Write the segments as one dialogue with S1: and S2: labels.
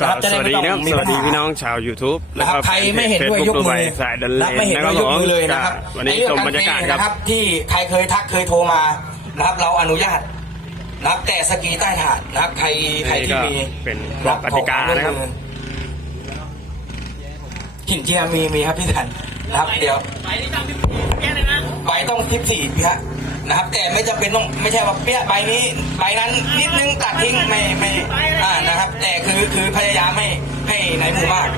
S1: ก็
S2: นะครับจะ
S1: ส
S2: ได้
S1: วัส
S2: ไม่
S1: ดี
S2: ต้อง
S1: นะครับ
S2: มี
S1: ส
S2: ปั
S1: วั
S2: ญ
S1: สดี
S2: หา
S1: พี่น้องชาว YouTube แล้ว
S2: นะครับ
S1: ก็
S2: ใครไม่เห็นด้วยยกมือ
S1: สายดันเล
S2: นะ
S1: ง
S2: ไม่เห็น
S1: นะค
S2: ด้
S1: รั
S2: ว
S1: บ
S2: ยย
S1: ผ
S2: ก
S1: ม
S2: มือเลยนะครับ
S1: ก็วันนี้
S2: ใเรื่
S1: ช
S2: อง
S1: มบรรยากาศ
S2: ฟ
S1: ครับ
S2: นะครับ ที่ใครเคยทักเคยโทรมานะครับเราอนุญาตนะครับแต่สกีใต้ถาดนะครับใครใครที่มี
S1: เป็นกฎกติกานะครับ
S2: หินที่นั่นมีมีครับพี่ทันนะครับ เดี๋ยว
S3: ไปนี่ตั้งที่แก้เลยนะ
S2: ใบต้องทิปสี่พี่ฮะ นะครับ แต่ไม่จำเป็นต้องไม่ใช่ว่าเปี้ยใบนี้ใบนั้นนิดนึงตัดทิ้งไม่ไม่อ่านะครับ แต่คือคือพยายามไม่ให้ไหนหมู่มาก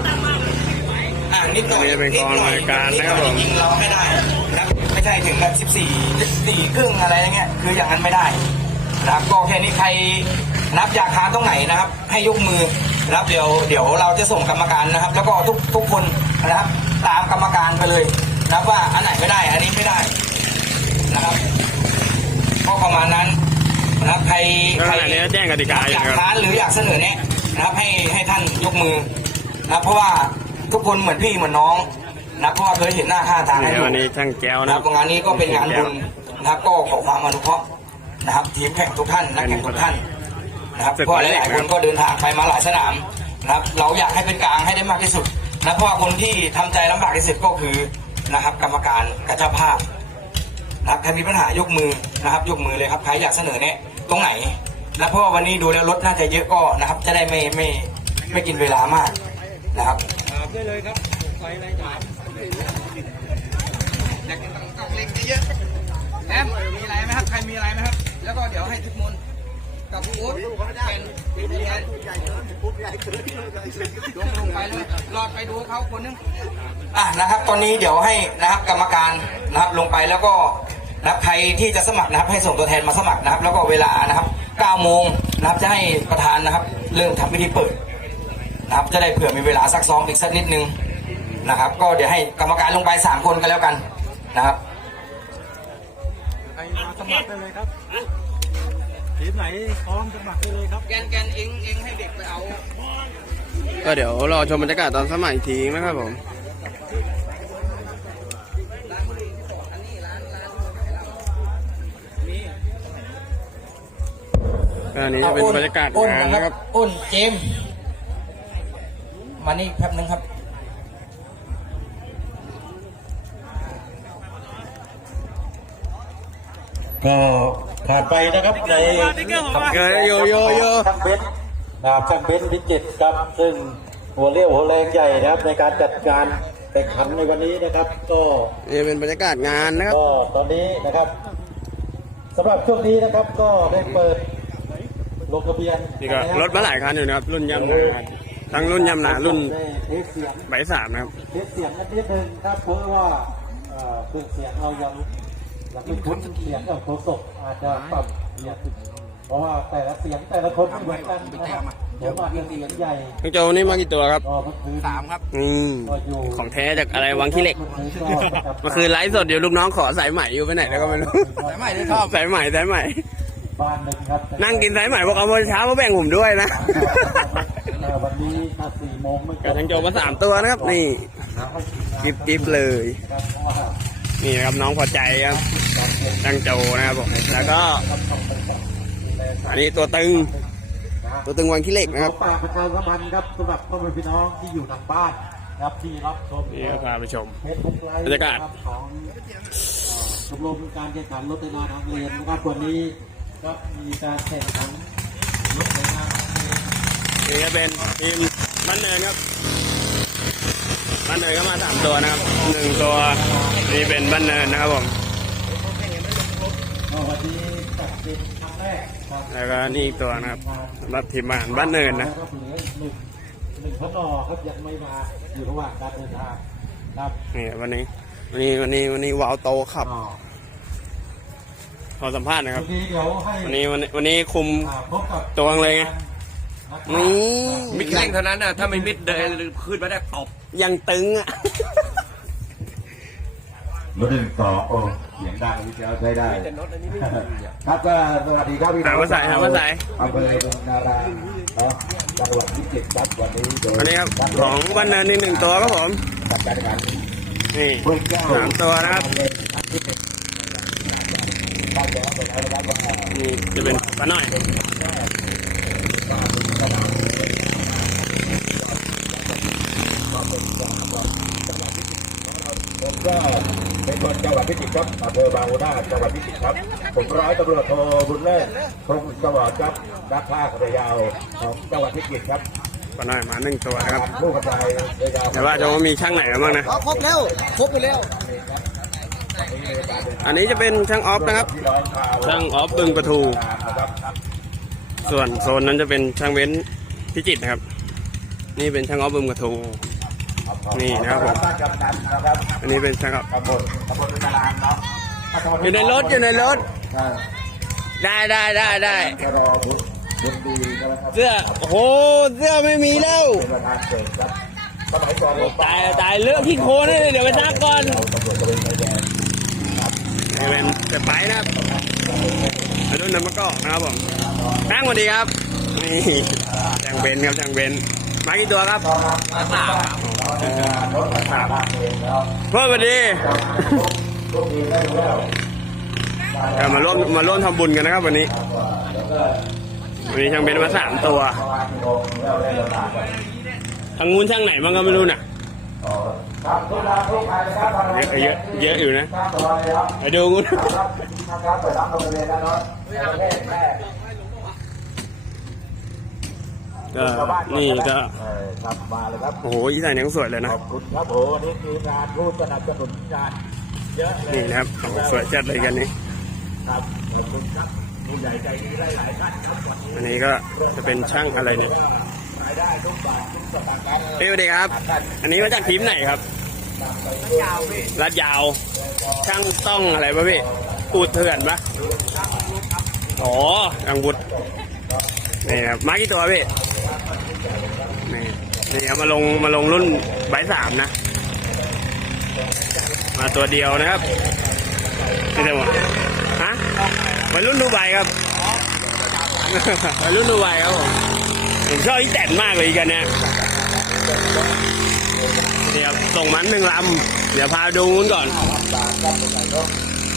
S2: อ่านิดหน่อย
S1: นี่จะเป็นกองรายการนะครับผม
S2: จริงๆเราไม่ได้นะครับไม่ใช่ถึงแบบสิบสี่สี่ครึ่งอะไรอย่างเงี้ยคืออย่างนั้นไม่ได้นะครับก็แค่นี้ใครนับอยากหาตรงไหนนะครับ ให้ยกมือนะครับเดี๋ยวเดี๋ยวเราจะส่งกรรมการนะครับ แล้วก็ทุกทุกคนนะครับ ตามกรรมการไปเลยนะครับว่าอันไหนไม่ได้ อันนี้ไม่ได้นะครับ ก็ประมาณนั้นนะครับใคร
S1: แล้ว
S2: ใคร
S1: ขณะนี้แจ้งกติกาอ
S2: อยู่ยาก
S1: นะครับ
S2: ค้านหรืออยากเสนอแนะนะครับให้ให้ท่านยกมือนะครับเพราะว่าทุกคนเหมือนพี่เหมือนน้องนะครับเพราะว่าเคยเห็นหน้าค่าตากัน
S1: นี่
S2: อยู่
S1: วันนี้ช่างแก้ว
S2: นะ
S1: นะ
S2: ค
S1: ค
S2: รั
S1: รั
S2: บบงานนี้ก็เป็นงานบุญนะครับก็ขอความอนุเคราะห์นะครับ ทีมแข่งทุกท่านนักแข่งทุกท่านนะครับเพราะหลายๆคนก็เดินทางไปมาหลายสนามนะครับเราอยากให้เป็นกลางให้ได้มากที่สุดนะเพราะว่าคนที่ทำใจลำบากที่สุดก็คือนะครับ กรรมการกับเจ้าภาพนะครับใครมีปัญหายกมือ นะครับ ยกมือเลยครับใครอยากเสนอแนะตรงไหนนะเพราะว่าวันนี้ดูแล้วรถน่าจะเยอะก็นะครับ จะได้ไม่ไม่ไม่กินเวลามากนะครับ
S4: แอมมีอะไรไหมครับใครมีอะไรไหมครับ แล้วก็เดี๋ยวให้ทุกมนกับพี่อุ๊ดเป็นเป็นเรียนลงลงไปเลยรอดไปดูเขาคนนึง
S2: อะนะครับ ตอนนี้เดี๋ยวให้นะครับกรรมการนะครับลงไปแล้วก็ นะครับใครที่จะสมัครนะครับ ให้ส่งตัวแทนมาสมัครนะครับ แล้วก็เวลานะครับ9โมงนะครับจะให้ประธานนะครับ เริ่มทำพิธีเปิดนะครับ จะได้เผื่อมีเวลาซักซ้อมอีกสักนิดนึงนะครับ ก็เดี๋ยวให้กรรมการลงไปสามคนกันแล้วกันนะครับ
S5: ใครมาสมัครได้เลยครับทีมไหนพร้อมสมัครได้เลยครับ
S4: แกนแกนเองเองให้เด็กไปเอา
S1: ก็เดี๋ยวรอชมบรรยากาศตอนสมัยอีกทีนะครับผม อันนี้เป็นบรรยากาศ
S2: อ้น
S1: งาน
S2: นะ
S1: นะ
S2: ค
S1: ค
S2: รั
S1: รั
S2: บบอ้นเจมส์มานี่แป๊บนึงครับ
S5: ก็ผ่านไปนะครับใน
S1: เกิดโยโยโย
S5: ช่างเบนซ์นะครับช่างเบนซ์วิจิตรครับ ซึ่งหัวเรี่ยวหัวแรงใหญ่นะครับ ในการจัดการแข่งขันในวันนี้นะครับ ก็
S1: นี่เป็นบรรยากาศงานนะครับ
S5: ก็ตอนนี้นะครับสำหรับช่วงนี้นะครับก็ได้เปิด ลงทะเบียน
S1: นี่ก็รถมาหลายคันอยู่นะครับ รุ่นยำนาครับทั้งรุ่นยำนารุ่น
S5: ได้เทสเสียง
S1: ใบสามนะครับ
S5: เทสเสียงกันนิดนึงครับเพราะว่าเอ่อเครื่องเสียงเรายังยังไม่คุ้นเสียงกับโฆษกอาจจะปรับเสียงเพราะว่าแต่ละเสียงแต่ละคนไม่เหมือนกันนะครับเดี๋ยวมาเป็นเสียงใหญ่
S1: น้องโจนี่มากี่ตัวครับ
S5: ก็เมื่อคืนสามครับ
S1: อืม
S5: ก็อยู่
S1: ของแท้จากอะไรวังขี้เหล็ก
S5: เมื่
S1: เมื่อคืนไลฟ์สดเดี๋ยวลูกน้องขอสายไหมอยู่ไปไหนแล้วก็ไม่รู้
S4: สายใหม่ที่ชอบ
S1: สายไหมสายไหม
S5: บ้านหนึ่งครับ
S1: นั่งกินสายไหมบอกเอาเมื่อเช้ามาแบ่งผมด้วยนะ
S5: เอ่อวันนี้ถ้าสี่โมงไม่
S1: กับทั้งโจมาสามตัวนะครับ นี่กิบกิบเลย
S5: ครับเพราะว่า
S1: นี่นะครับน้องพอใจครับทั้งโจนะครับผมแล้วก็ อันนี้ตัวตึง ตัวตึงวังขี้เหล็กนะครับ
S5: ขอฝากประชาสัมพันธ์ครับสำหรับพ่อแม่พี่น้องที่อยู่ทางบ้านนะครับที่รับชม
S1: นี่ก็พาไปชม
S5: เฟซบุ๊กไลฟ์
S1: บรรยากาศ
S5: นะครับของเอ่อชมรมการแข่งขันรถในนาทางเรียนนะครับวันนี้ ก็มีการแข่งขันรถในนาทางเรียน
S1: นี่ก็เป็นทีมบ้านเนินครับบ้านเนินก็มาสามตัวนะครับหนึ่งตัวนี่เป็นบ้านเนินนะครับผม
S5: ก็วันนี้จัดเป็นครั้งแรกครับ
S1: แล้วก็นี่อีกตัวนะครับสำหรับทีมงานบ้านเนินนะ
S5: แล้วก็เหลืออีกหนึ่งหนึ่งพนอครับยังไม่มาอยู่ระหว่างการเดินทางครับ
S1: นี่วันนี้วันนี้วันนี้วันนี้วาวโตขับ
S5: ก็
S1: ขอสัมภาษณ์นะครับ
S5: วันนี้เดี๋ยวให้
S1: วันนี้วันนี้วันนี้คุม
S5: อ่าพบกับ
S1: ตัวเลยไงนี่
S3: มิดเร่งเท่านั้นนะถ้าไม่มิดเดินขึ้นมาได้ตบ
S1: ยังตึงอะ
S6: รถหนึ่งสองโอ้เสียงดังวิทยุใช้ได้ครับก็สวัสดีครับพี่น้อง
S1: หามาใส่หามาใส่
S6: อำเภอดงนาราเนาะจังหวัดพิจิตรครับวันนี้โดย
S1: วันนี้ครับของบ้านเนินนี่หนึ่งตัวครับผม
S6: จัดการแข่งขัน
S1: นี่
S6: เพื่อนแก้ว
S1: สามตัวนะครับ
S6: เลยอันที่หนึ่งต้องย้อ นไปแล้วนะครับว่า
S1: นี่จะเป็นปลาหน่อย
S7: ผมก็เป็นคนจังหวัดพิจิตรครับอำเภอบางหัวหน้าจังหวัดพิจิตรครับ ผมร้อยตำรวจโทบุญเลิศคงสวัสดิ์ครับนักภาคเรือยาวของจังหวัดพิจิตรครับ
S1: ก็น่อยมาหนึ่งตัวนะครับ
S7: ผู้กระจายเรือยาว
S1: แต่ว่าจะว่ามีช่างไหนกันบ้างนะ
S8: ครบแล้วครบไปแล้ว
S1: อันนี้จะเป็นช่างออฟนะครับ
S7: พี่น้องชาว
S1: ช่างออฟบึงประทู
S7: นะครับ
S1: ส่วนโซนนั้นจะเป็นช่างเว้นพิจิตรนะครับ นี่เป็นช่างออฟบึงประทู นี่นะครับผม
S7: บ้านกำนันนะครับ
S1: อันนี้เป็นช่างออฟ
S7: ตำบลตำบลนารานเนาะ
S1: อยู่ในรถอยู่ในรถ
S7: ใช่
S1: ได้ได้ได้ได้
S7: ก็รอบุบุญดีนะครับ
S1: เสื้อโอ้โหเสื้อไม่มีแล้ว
S7: สมัยก่อนผม
S1: ตายตายเลือกที่โคนนี่เดี๋ยวไปซักก่อน
S7: ตำรวจตระเวนชายแดน
S1: นี่เป็นจะไปนะครับอรุ่นนั้นมะกอกนะครับผมนั่งสวัสดีครับ นี่ช่างเบนครับช่างเบนมากี่ตัวครับมาสามครับเพิ่มสวัสดีก็มาร่วมมาร่วมทำบุญกันนะครับวันนี้วันนี้ช่างเบนมาสามตัว ทางงูนช่างไหนบ้างก็ไม่รู้น่ะเยอะเยอะเยอะอยู่นะไปดูงูนก็นี่ก็
S7: ครับมาเลยครับ
S1: โอ้โหอีสานยังสวยเลยนะ
S7: ขอบคุณครับโอ้นี่คืองานผู้สนับสนุนงานเยอะเลย
S1: นี่นะครับโอ้สวยจัดเลยกันนี้
S7: ครับขอบคุณครับผู้ใหญ่ใจดีหลายๆท่านครับ
S1: อันนี้ก็จะเป็นช่างอะไรเนี่ย พี่สวัสดีครับ อันนี้มาจากทีมไหนครับลาดยาว ช่างต้องอะไรปะพี่อูดเถื่อนปะอ๋ออังบุตรนี่ครับมากี่ตัวพี่นี่นี่ครับมาลงมาลงรุ่นใบสามนะ มาตัวเดียวนะครับนี่เดี๋ยวฮะวัยรุ่นดูใบครับวัยรุ่นดูใบครับผม ผมชอบอีแตนมากเลยอีกันเนี่ยนี่ครับส่งมันหนึ่งลำ เดี๋ยวพาดูนู้นก่อน
S7: บาทครับผู้ใหญ่ครับ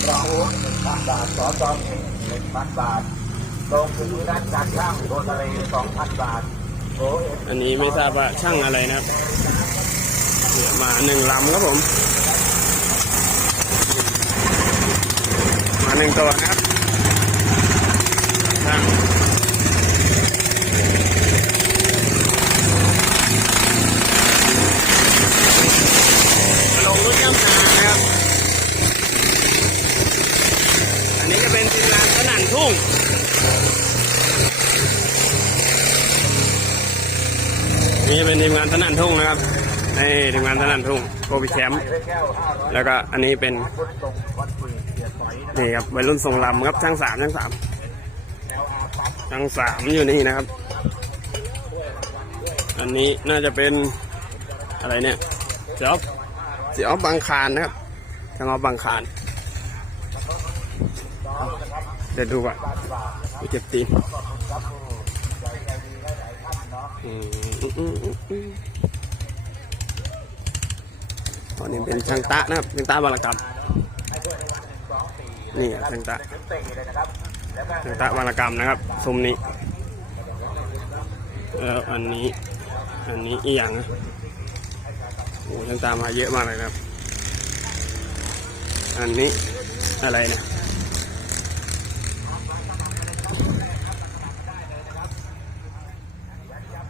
S7: เราหนึ่งพันบาทสอจอมหนึ่งพันบาทลงถึงนักการช่างโดนทะเลสองพันบาทโอเอ็ม
S1: อันนี้ไม่ทราบว่าช่างอะไรนะครับเนี่ยมาหนึ่งลำครับผม มาหนึ่งตัวนะครับช่างมาลงรุ่นย่ำนานะครับ อันนี้จะเป็นทีมงานสนั่นทุ่ง นี่เป็น ทีมงานสนั่นทุ่งนะครับนี่ทีมงานสนั่นทุ่งโกบิแชมป์
S7: แล้
S1: วก็อันนี้เป็น
S7: นี่
S1: ครับวัยรุ่นทรงลำครับช่างสามช่างสามช่างสามอยู่นี่นะครับ อันนี้น่าจะเป็นอะไรเนี่ยเจ๊อบเจ๊อบบางคารนะครับช่างออบบางคารเดี๋ยวดูก่อนเก็บตีน อันนี้เป็นช่างตะนะครับช่างตะบางระกำนี่ช่างตะช่างตะบางระกำนะครับซุ้มนี้แล้วอันนี้อันนี้อีกอย่างนะโอ้ยังตามาเยอะมากเลยครับ อันนี้อะไรนะ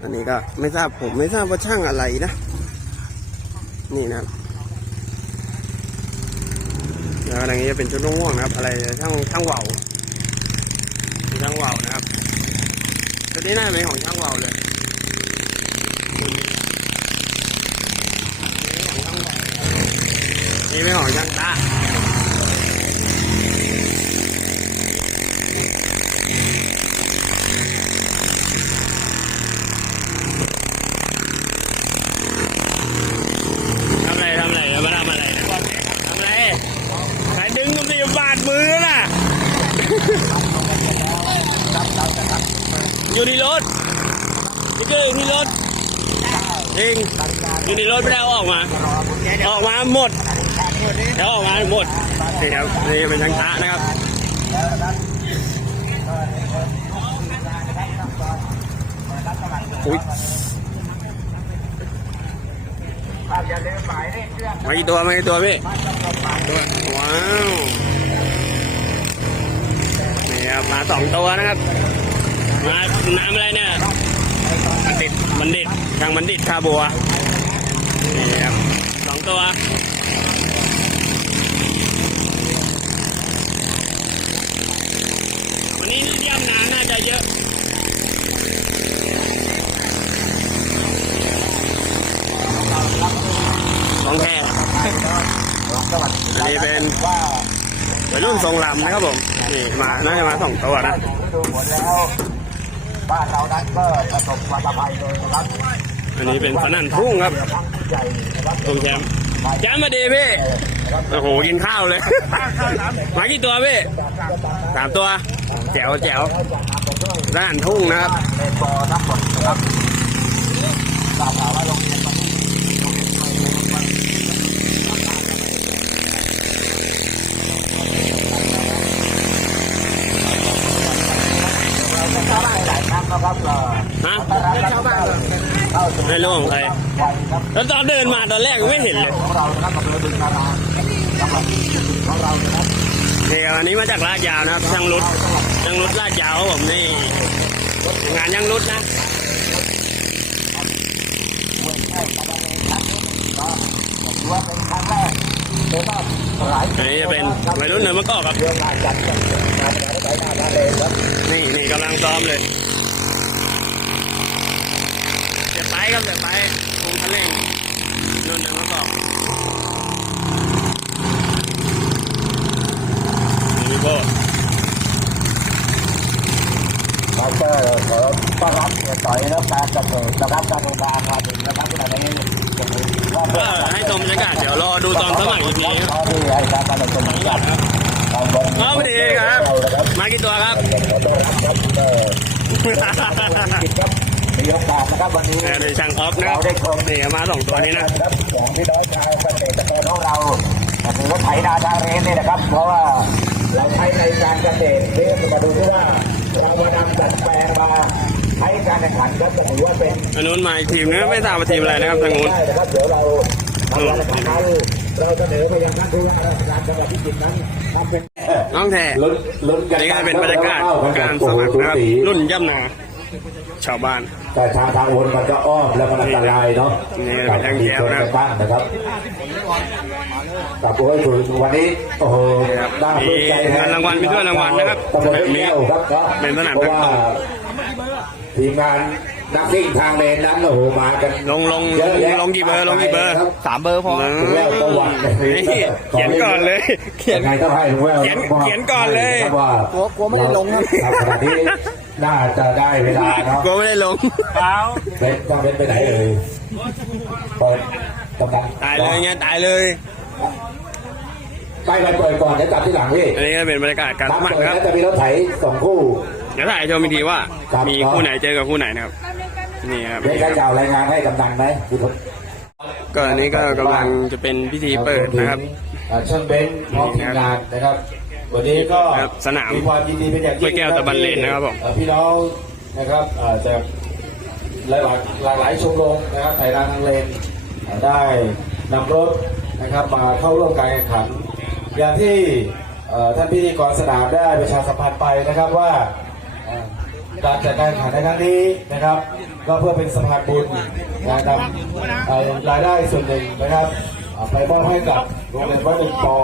S1: อันนี้ก็ไม่ทราบผมไม่ทราบว่าช่างอะไรนะ นี่นะครับแล้วอันนี้จะเป็นชุดม่วงนะครับ อะไรช่างช่างว่าวช่างว่านะครับชุดนี้น่าจะเป็นของช่างว่าวเลยนี่ไม่ของช่างตาทำอะไรทำอะไรมาทำอะไรทำอะไรใครดึงมันสิบาดมือน่ะ อยู่ในรถนี่คืออยู่ในรถจริง อยู่ในรถไม่ได้เอาออกมา ออกมาหมดเดี๋ยวออกมาหมดนี่ครับนี่เป็นทางตะนะครับอุ้ยมากี่ตัวมากี่ตัวพี่ตัวว้าวนี่ครับมาสองตัวนะครับมาน้ำอะไรเนี่ยบัณฑิตบัณฑิตทางบัณฑิตคาบัว นี่ครับสองตัววันนี้เยี่ยมน้ำน่าจะเยอะของแท้อันนี้เป็นวัยรุ่นทรงลำนะครับผมนี่มาน่าจะมาสองตัวนะ
S6: บ้านเรานั้นก็ประสบความสบายเลยนะครับ
S1: อันนี้เป็นสนั่นทุ่งครับ
S6: ใหญ่นะครับ
S1: ตรงแชมป์แชมป์มาดีพี่โอ้โหกินข้าวเลยมากี่ตัวพี่สามตัวแจ๋วแจ๋วสนั่นทุ่งนะครับ
S6: ในปอทั้งหมดนะครับทราบข่าวว่าโรงเรียน ตอนนี้โรงเรียนไม่รู้ว่าเราจะเข้าบ้านหลายครั้งนะครับเอ่อ
S1: ฮะ
S6: เข้าบ้านเข้าสู่
S1: ไม่รู้ของใคร
S6: วัยครับ
S1: แล้วตอนเดินมาตอนแรกไม่เห็นเลย
S6: เดึงนาราจังหวัดของเรานะครับ
S1: นี่ครับอันนี้มาจากลาดยาวนะครับช่างรุดช่างรุดลาดยาวผมนี่งานยังรุดนะ
S6: อันนี้
S1: จะเป็นวัยรุ่นเนินมะกอกครับ
S6: เรื่องงานจัดงานไปหน้าบ้านเลยครับ
S1: นี่นี่กำลังซ้อมเลย เดี๋ยวไปครับเดี๋ยวไปคงทะเลงนุ่นเนินมะกอกนี่พี่โบ
S6: เราก็ขอต้อนรับเสียต่อยและการเกษตรนะครับการโรงงานมาถึงนะครับขณะนี้จะมีว่า
S1: เออให้ชมบรรยากาศเดี๋ยวรอดูตอนสมัครอีกทีครับ
S6: ขอที่ให้การการชมกันตอนบน
S1: เอาพอดีครับ
S6: เรานะครับ
S1: มากี่ตัวครับ
S6: ขอต้อนรับครับเออกิจครับมีโอกาสนะครับวันนี้
S1: เออโดยช่างออฟนะครับนี่มาสองตัวนี้นะ
S6: ครับของพี่น้อยชาวเกษตรกรของเราถือว่าไถนาทางเรนนี่นะครับ เพราะว่าเราใช้ในการเกษตรเพื่อมาดูที่ว่าเรามานำดัดแปลงมาใช้การแข่งขันก็จะถือว่าเป็น
S1: อันนู้นมาอีกทีมนึงไม่ทราบว่าทีมอะไรนะครับทางนู้น
S6: ได้นะครับเดี๋ยวเราทำการแข่งขันเราเราเสนอไปยังท่านผู้ว่าราชการจังหวัดพิจิตรนั้นทำเป็น
S1: น้องแท้
S6: ลุ้นลุ้น
S1: อันนี้ก็เป็นบรรยากาศการสมัครนะครับรุ่นย่ำนา ชาวบ้าน
S6: แต่ทางทางวนมันจะอ้อมแล้วมันอันตรายเนาะ
S1: นี่เป็นทางแคบนะ
S6: บ้างนะครับกับโอ้ยวันนี้โอ้โหน่าปลื้มใจ
S1: มีเงินรางวัลมีถ้วยรางวัลนะครับ
S6: ตำบลแก้วครับ
S1: เป็นสนาม
S6: เพราะว่าทีมงานนักวิ่งทางเลนนั้นโอ้โหมากัน
S1: ลงลงลงลงกี่เบอร์ลงกี่เบอร์
S4: สามเบอร์พอ
S6: ลุงแววประวัติ
S1: นี่เขียนก่อนเลย เขียน
S6: ยังไงต้องให้ลุงแวว
S1: เขียนเขียนก่อนเลย
S6: ครับว่าก
S4: ลัวกลัวไม่ได้ลงครับ
S6: ครับขณะนี้ น่าจะได้เวลาเนาะ
S1: กลัวไม่ได้ลงเปล่า
S6: เล่นต้องเล่นไปไหนเอ่ยเปิดกำลัง
S1: ตายเลยเงี้ยตายเลย
S6: ไปไปเปิดก่อนเดี๋ยวจับที่หลังพี่
S1: อันนี้ก็เป็นบรรยากาศการ
S6: ค
S1: ส
S6: รับ
S1: มัคร
S6: เปิด
S1: นะครับ
S6: แล้วจะมีรถไถสองคู่
S1: เดี๋ยวถ่ายชมอีกทีว่า
S6: ครับ
S1: มีคู่ไหนเจอกับคู่ไหนนะครับนี่ครับ
S6: เดี๋ยวจะเอารายงานให้กำนันไหมคุณผู้
S1: ก็อันนี้ก็กำลังจะเป็นพิธีเปิดนะครับ
S6: อ่าช่างเบนซ์พร้อมทีมงานนะครับ วันนี้ก็
S1: ครับสนาม
S6: มีความยินดีเป็นอย่างยิ่ง
S1: ห้วยแก้วตะบันเลนนะครับผม
S6: เอ่อพี่น้องนะครับอ่าจากหลายหลายหลากหลายชมรมนะครับไทยรานทางเลนอ่าได้นำรถนะครับมาเข้าร่วมการแข่งขัน อย่างที่เอ่อท่านพิธีกรสนามได้ประชาสัมพันธ์ไปนะครับว่าเอ่อการจัดการแข่งขันในครั้งนี้นะครับ ก็เพื่อเป็นสะพานบุญนะครับเอ่อรายได้ส่วนหนึ่งนะครับเอ่อ ไปมอบให้กับโรงเรียนวัดหนึ่งปอ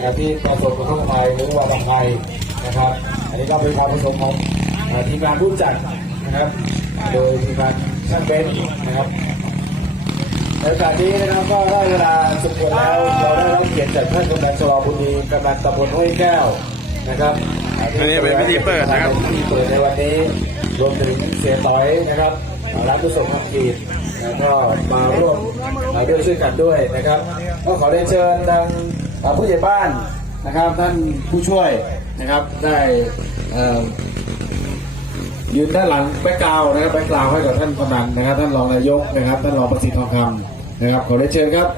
S6: และที่ประสบกับทุกภัยหรือว่าบางภัยนะครับ อันนี้ก็เป็นความประสงค์ของเอ่อทีมงานผู้จัดนะครับ โดยทีมงานช่างเบนซ์นะครับในโอกาสนี้นะครับก็ได้เวลาสมควรแล้วเราได้รับเกียรติจากท่านกำนันชลบุรีกำนันตำบลห้วยแก้วนะครับ
S1: อันนี้เป็นพิธีเปิดนะครับ
S6: พิธีเปิดในวันนี้รวมถึงเสียต้อยนะครับรับผู้ส่งคำกีด แล้วก็มาร่วมมาด้วยช่วยกันด้วยนะครับ ก็ขอเรียนเชิญทางอ่าผู้ใหญ่บ้านนะครับ ท่านผู้ช่วยนะครับได้ยืนด้านหลังแบ็กกราวนะครับแบ็กกราวให้กับท่านกำนันนะครับ ท่านรองนายกนะครับ ท่านรองประสิทธิ์ทองคำนะครับ ขอเรียนเชิญครับ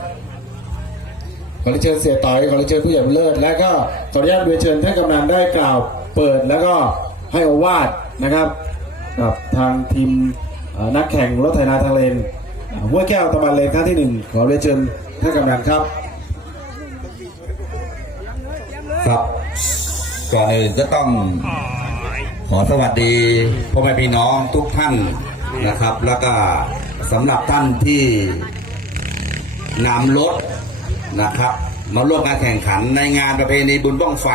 S6: ขอเรียนเชิญเสียต่อยขอเรียนเชิญผู้ใหญ่บุญเลิศและก็ขออนุญาตเรียนเชิญท่านกำนันได้กล่าวเปิดแล้วก็ให้อวาดนะครับกับทางทีม นักแข่งรถไถนาทางเลน
S9: ห้วยแก้วตะวันเลนครั้งที่หนึ่งขอเรียนเชิญท่านกำนันครับ
S7: ครับก่อนอื่นก็ต้องขอสวัสดีพ่อแม่พี่น้องทุกท่านนะครับ แล้วก็สำหรับท่านที่นำรถนะครับ มาร่วมการแข่งขันในงานประเพณีบุญบ้องไฟ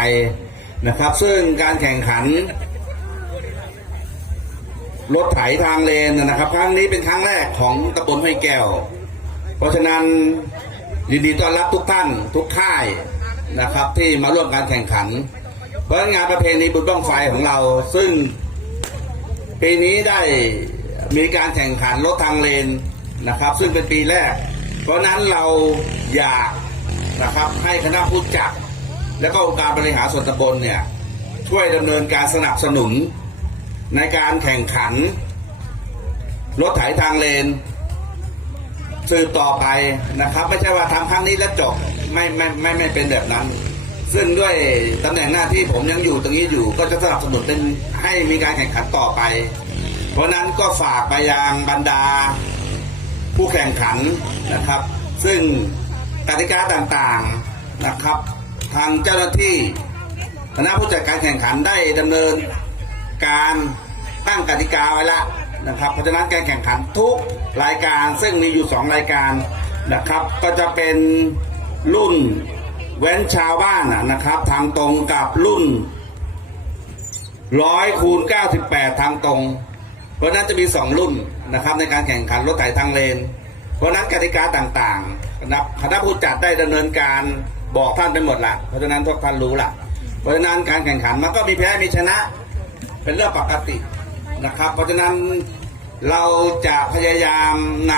S7: นะครับ ซึ่งการแข่งขัน รถไถทางเลนนะครับ ครั้งนี้เป็นครั้งแรกของตำบลห้วยแก้ว เพราะฉะนั้นยินดีต้อนรับทุกท่านทุกค่ายนะครับ ที่มาร่วมการแข่งขัน เพราะงานประเพณีบุญบ้องไฟของเรา ซึ่งปีนี้ได้มีการแข่งขันรถทางเลนนะครับ ซึ่งเป็นปีแรก เพราะนั้นเราอยากนะครับให้คณะผู้จัดและก็องค์การบริหารส่วนตำบลเนี่ยช่วยดำเนินการสนับสนุน ในการแข่งขัน รถไถทางเลน สืบต่อไปนะครับ ไม่ใช่ว่าทำครั้งนี้แล้วจบไม่ไม่ไม่ไม่เป็นแบบนั้น ซึ่งด้วยตำแหน่งหน้าที่ผมยังอยู่ตรงนี้อยู่ ก็จะสนับสนุนเป็นให้มีการแข่งขันต่อไป เพราะฉะนั้นก็ฝากไปยังบรรดา ผู้แข่งขันนะครับ ซึ่งกติกาต่างๆนะครับ ทางเจ้าหน้าที่คณะผู้จัดการแข่งขันได้ดำเนิน การตั้งกติกาไว้แล้วนะครับเพราะฉะนั้นการแข่งขันทุกรายการซึ่งมีอยู่ 2 รายการนะครับ ก็จะเป็นรุ่นเว้นชาวบ้านนะครับ ทางตรงกับรุ่นร้อยคูณ98 ทางตรง เพราะนั้นจะมี 2 รุ่นนะครับในการแข่งขันรถไถทางเลน เพราะนั้นกติกาต่างๆนะครับคณะผู้จัดได้ดำเนินการบอกท่านไปหมดละเพราะฉะนั้นทุกท่านรู้ละเพราะฉะนั้นการแข่งขันมันก็มีแพ้มีชนะ เป็นเรื่องปกตินะครับ เพราะฉะนั้นเราจะพยายามน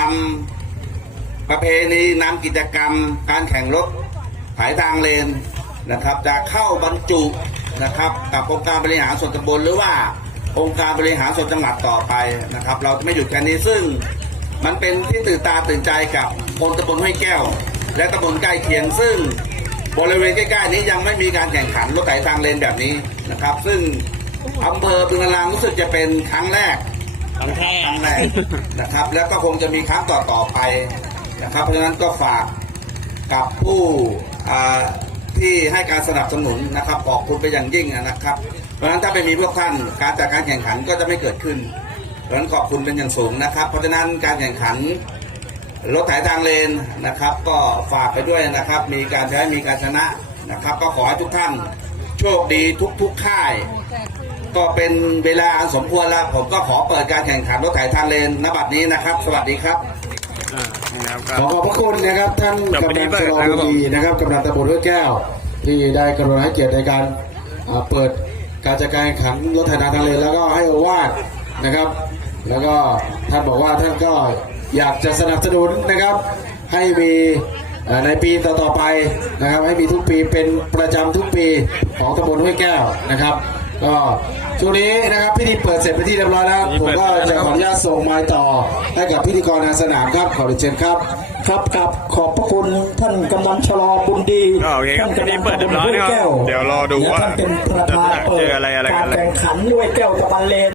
S7: ำประเพณีนำกิจกรรม การแข่งรถขายทางเลนนะครับ จะเข้าบรรจุนะครับ กับองค์การบริหารส่วนตำบลหรือว่าองค์การบริหารส่วนจังหวัดต่อไปนะครับ เราจะไม่หยุดแค่นี้ซึ่งมันเป็นที่ตื่นตาตื่นใจกับคนตำบลห้วยแก้ว และตำบลใกล้เคียงซึ่งบริเวณใกล้ๆนี้ยังไม่มีการแข่งขันรถไถทางเลนแบบนี้นะครับ ซึ่ง อำเภอบึงกะลางรู้สึกจะเป็นครั้งแรก
S1: ครั้งแรก
S7: ครั้งแรกนะครับ แล้วก็คงจะมีครั้งต่อๆไปนะครับ เพราะฉะนั้นก็ฝากกับผู้อ่าที่ให้การสนับสนุนนะครับขอบคุณไปอย่างยิ่งนะครับ เพราะฉะนั้นถ้าไม่มีพวกท่านการจัดการแข่งขันก็จะไม่เกิดขึ้น เพราะฉะนั้นขอบคุณเป็นอย่างสูงนะครับ เพราะฉะนั้นการแข่งขันรถไถทางเลนนะครับ ก็ฝากไปด้วยนะครับ มีการใช้มีการชนะนะครับ ก็ขอให้ทุกท่านโชคดีทุกๆค่าย ก็เป็นเวลาอันสมควรแล้ว ผมก็ขอเปิดการแข่งขันรถไถทางเลนณบัดนี้นะครับ สวัสดีครับ
S1: อ่านะครับก็
S9: ขอขอบพระคุณนะครับท่าน
S1: แบบ
S9: กำ
S1: นี้
S9: นัน
S1: เปิ
S9: ช
S1: ด
S9: ลอ
S1: นะครับ
S9: บุรีนะครับกำนันตำบลห้วยแก้ว ที่ได้กรุณาให้เกียรติในการอ่าเปิดการจัดการแข่งขันรถไถนาทางเลนแล้วก็ให้โอวาดนะครับ แล้วก็ท่านบอกว่าท่านก็อยากจะสนับสนุนนะครับ ให้มีเอ่อในปีต่อๆไปนะครับ ให้มีทุกปีเป็นประจำทุกปีของตำบลห้วยแก้วนะครับ ก็ช่วงนี้นะครับพิธีเปิดเสร็จไปนที่เรียบร้อยแล้วผมก็จะขออนุญาตส่งไม้ต่อให้กับพิธีกรทางสนามครับขอเรียนเชิญครับ
S10: ครับครับขอบพระคุณท่านกำนันชะลอบุญดี
S1: อ่าโอเคครับ
S10: ท่านกำนัน
S1: ทีนี้เปิดเรียบร้อยนะครับ
S10: ตำลห้วแก้ว
S1: เดี๋ยวรอดูว่า
S10: และท่านเป็นประธาน
S1: จะเจออะไรอะไรกัน
S10: การแข่งขันด้วยแก้วตะบันเลน